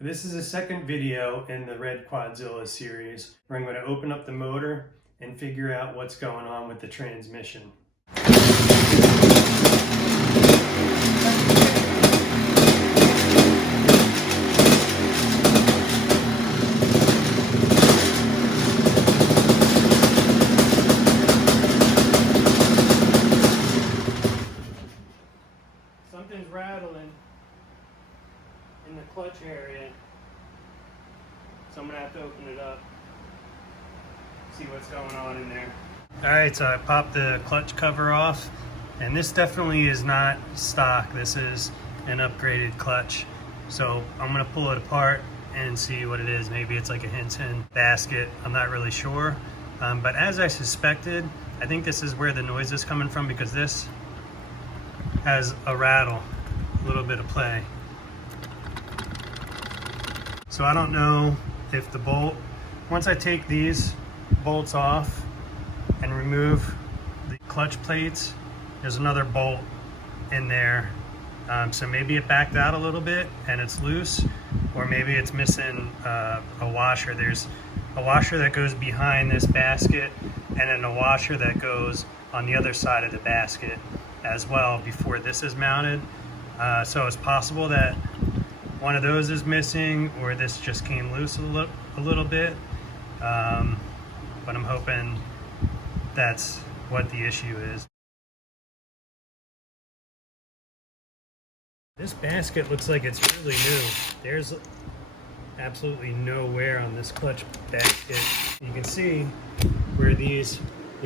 This is the second video in the Red Quadzilla series where I'm going to open up the motor and figure out what's going on with the transmission. Something's rattling in the clutch area, so I'm gonna have to open it up, see what's going on in there. Alright, so I popped the clutch cover off, and this definitely is not stock. This is an upgraded clutch. So I'm gonna pull it apart and see what it is. Maybe it's like a Henson basket, I'm not really sure. But as I suspected, I think this is where the noise is coming from, because this has a rattle, a little bit of play. So I don't know if the bolt, once I take these bolts off and remove the clutch plates, there's another bolt in there. So maybe it backed out a little bit and it's loose, or maybe it's missing a washer. There's a washer that goes behind this basket, and then a washer that goes on the other side of the basket as well before this is mounted. So it's possible that one of those is missing, or this just came loose a little bit, but I'm hoping that's what the issue is. This basket looks like it's really new. There's absolutely no wear on this clutch basket. You can see where the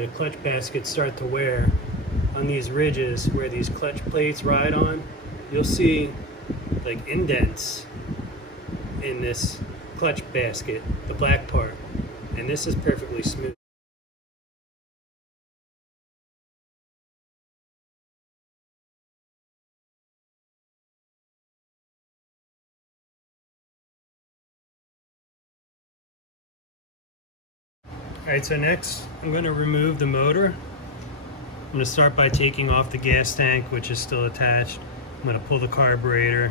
clutch baskets start to wear on these ridges where these clutch plates ride on. You'll see like indents in this clutch basket, the black part, and this is perfectly smooth. Alright, so next I'm going to remove the motor. I'm going to start by taking off the gas tank, which is still attached. I'm going to pull the carburetor,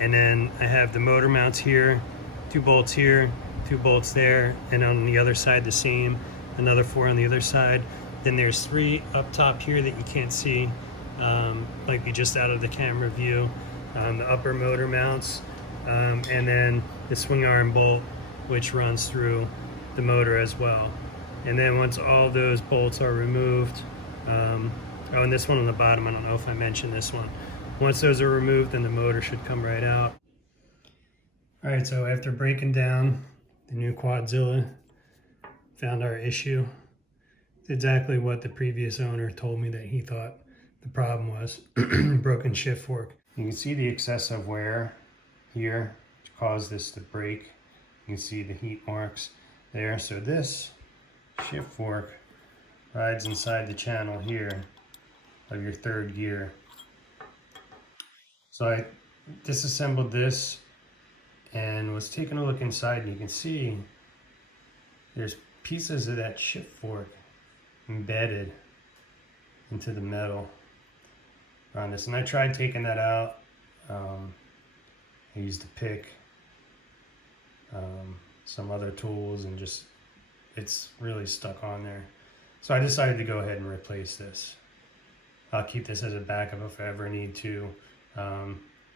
and then I have the motor mounts here, 2 bolts here, 2 bolts there, and on the other side the same, another 4 on the other side. Then there's 3 up top here that you can't see, might be just out of the camera view, the upper motor mounts, and then the swing arm bolt which runs through the motor as well. And then once all those bolts are removed, oh, and this one on the bottom, I don't know if I mentioned this one. Once those are removed, then the motor should come right out. All right, so after breaking down the new Quadzilla, found our issue. It's exactly what the previous owner told me that he thought the problem was. Broken shift fork. You can see the excessive wear here, which caused this to break. You can see the heat marks there. So this shift fork rides inside the channel here of your 3rd gear. So I disassembled this and was taking a look inside, and you can see there's pieces of that shift fork embedded into the metal on this. And I tried taking that out. I used a pick, some other tools, and just it's really stuck on there. So I decided to go ahead and replace this. I'll keep this as a backup if I ever need to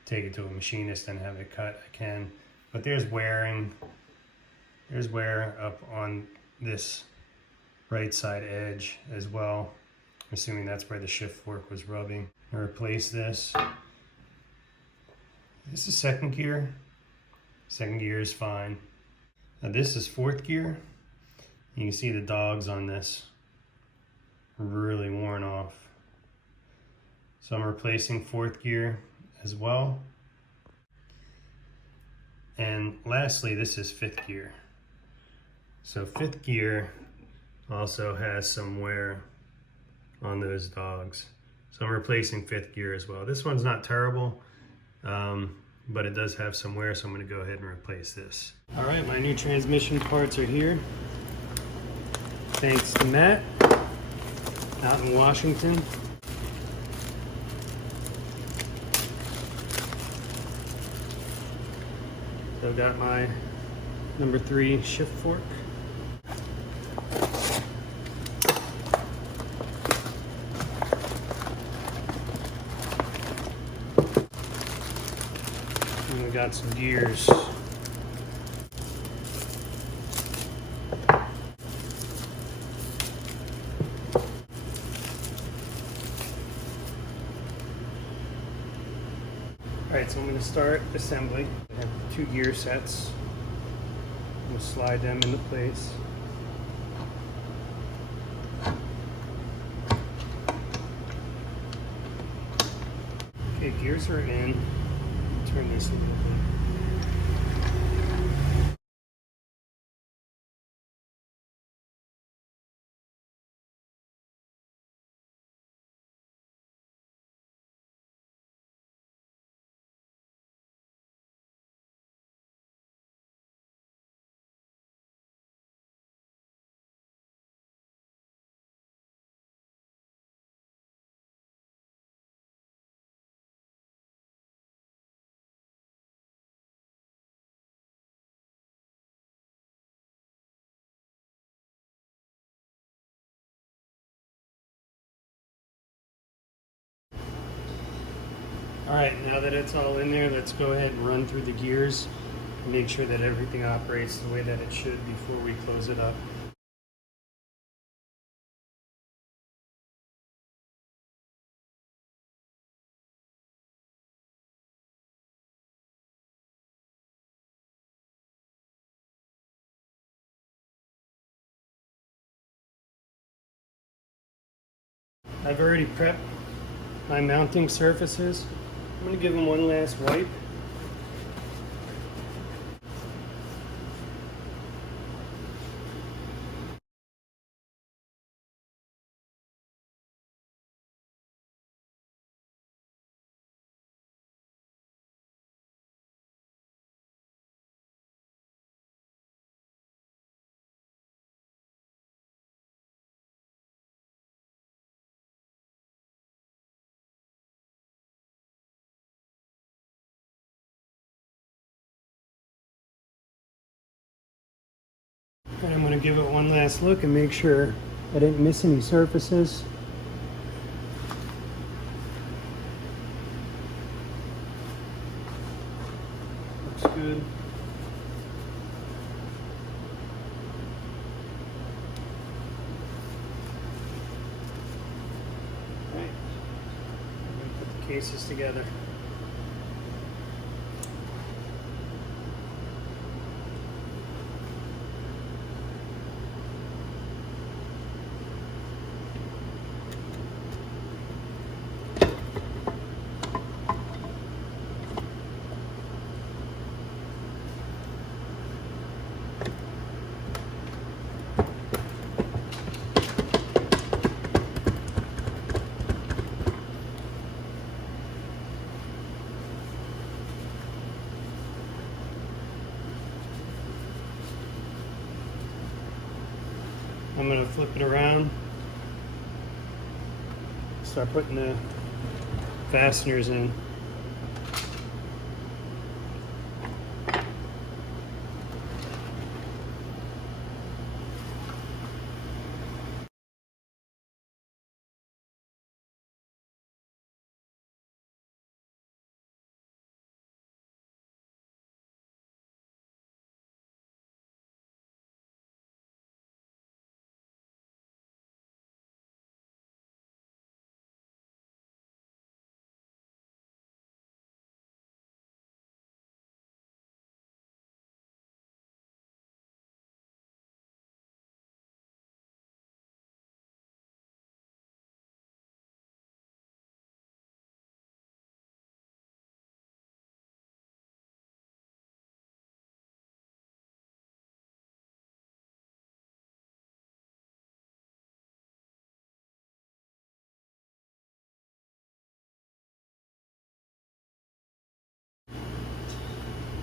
take it to a machinist and have it cut. I can, but there's wear up on this right side edge as well. I'm assuming that's where the shift fork was rubbing. I replace this. This is 2nd gear. 2nd gear is fine. Now this is 4th gear. You can see the dogs on this are really worn off. So I'm replacing 4th gear as well. And lastly, this is 5th gear. So 5th gear also has some wear on those dogs. So I'm replacing 5th gear as well. This one's not terrible, but it does have some wear, so I'm going to go ahead and replace this. All right, my new transmission parts are here. Thanks to Matt out in Washington. So I've got my number 3 shift fork. And we got some gears. Alright, so I'm going to start assembly. I have 2 gear sets. I'm going to slide them into place. Okay, gears are in. Turn this a little bit. Alright, now that it's all in there, let's go ahead and run through the gears and make sure that everything operates the way that it should before we close it up. I've already prepped my mounting surfaces. I'm going to give them one last wipe. And I'm going to give it one last look and make sure I didn't miss any surfaces. Looks good. Alright, I'm going to put the cases together. I'm going to flip it around, start putting the fasteners in.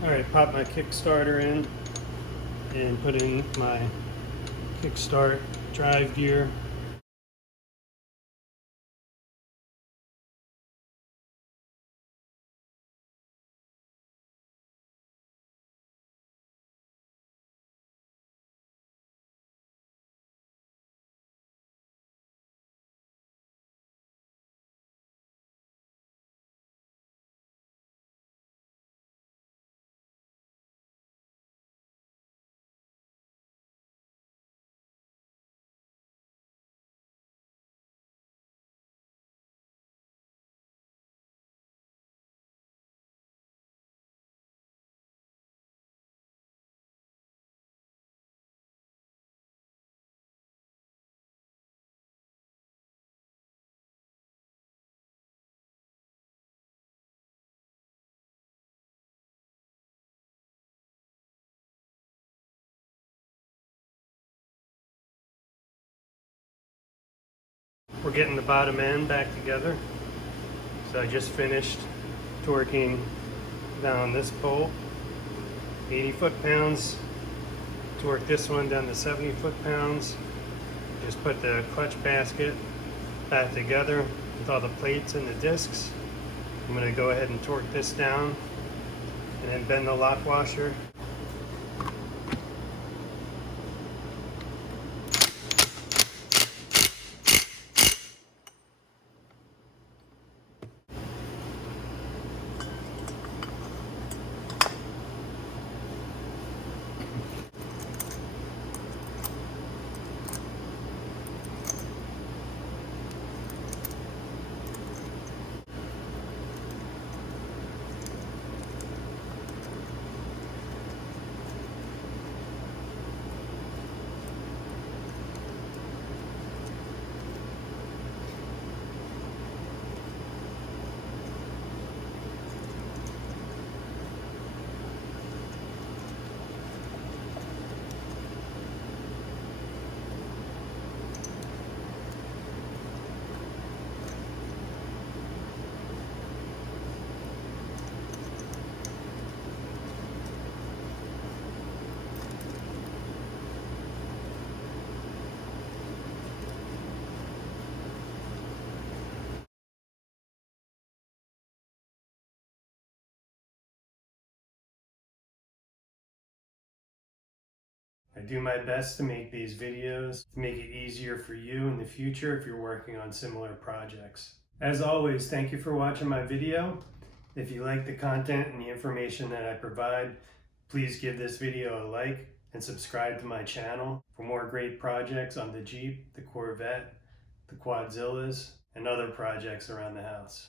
Alright, pop my Kickstarter in and put in my kickstart drive gear. getting the bottom end back together. So I just finished torquing down this bolt, 80 foot-pounds. Torque this one down to 70 foot-pounds. Just put the clutch basket back together with all the plates and the discs. I'm going to go ahead and torque this down and then bend the lock washer. I do my best to make these videos to make it easier for you in the future if you're working on similar projects. As always, thank you for watching my video. If you like the content and the information that I provide, please give this video a like and subscribe to my channel for more great projects on the Jeep, the Corvette, the Quadzillas, and other projects around the house.